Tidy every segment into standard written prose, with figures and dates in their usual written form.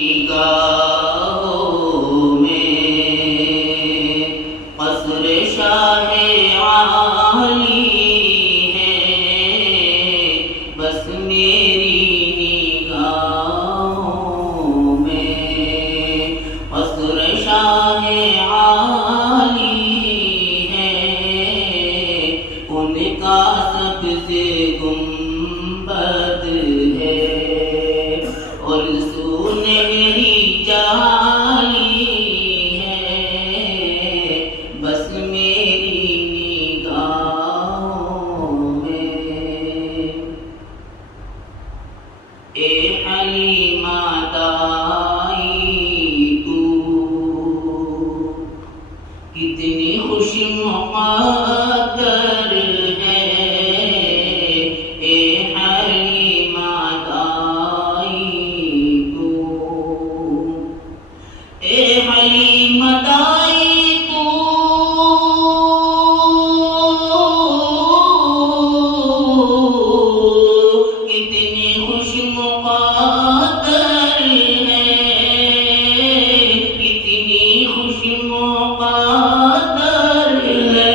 نگاہوں میں قصر شاہ عالی ہے، بس میری نگاہوں میں قصر شاہ عالی ہے، ان کا سب سے گنبد ہے اور سنہری جالی ہے، بس میری نگاہوں میں۔ اے حلیمہ دائی تو کتنی خوش مقدر ہے، اے حلیمہ اے حلیمہ دائی تو کتنی خوش مقدر ہے، کتنی خوش مقدر ہے،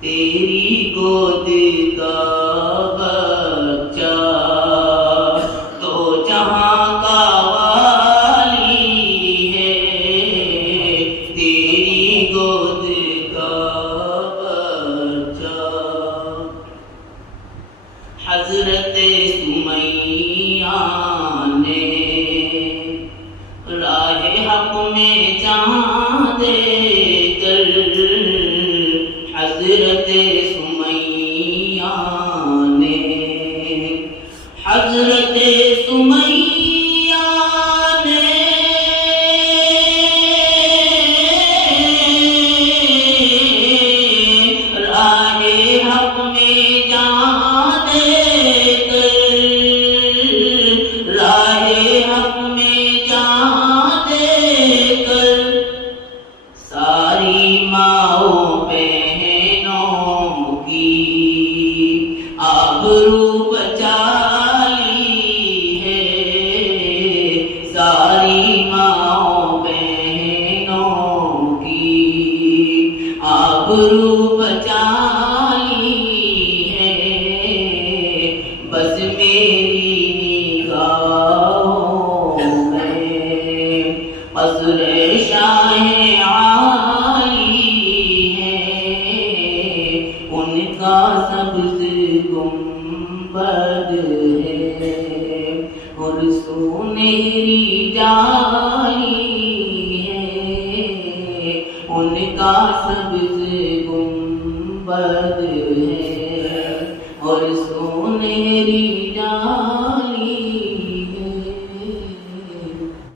تیری گود کا بچہ تو جہاں کا حضرت سمیہ نے راہ حق میں جان دے کر، حضرت سمیہ نے، حضرت سمیہ نے راہ حق میں جان ساری ماؤں بہنوں کی آبرو بچا لی ہے، ساری ماؤں بہنوں کی آبرو بچا لی ہے، بس میری نگاہوں میں قصر شاہ سب سے گنبد ہے اور سنہری جالی ہے، ان کا سب سے گنبد ہے اور سنہری جالی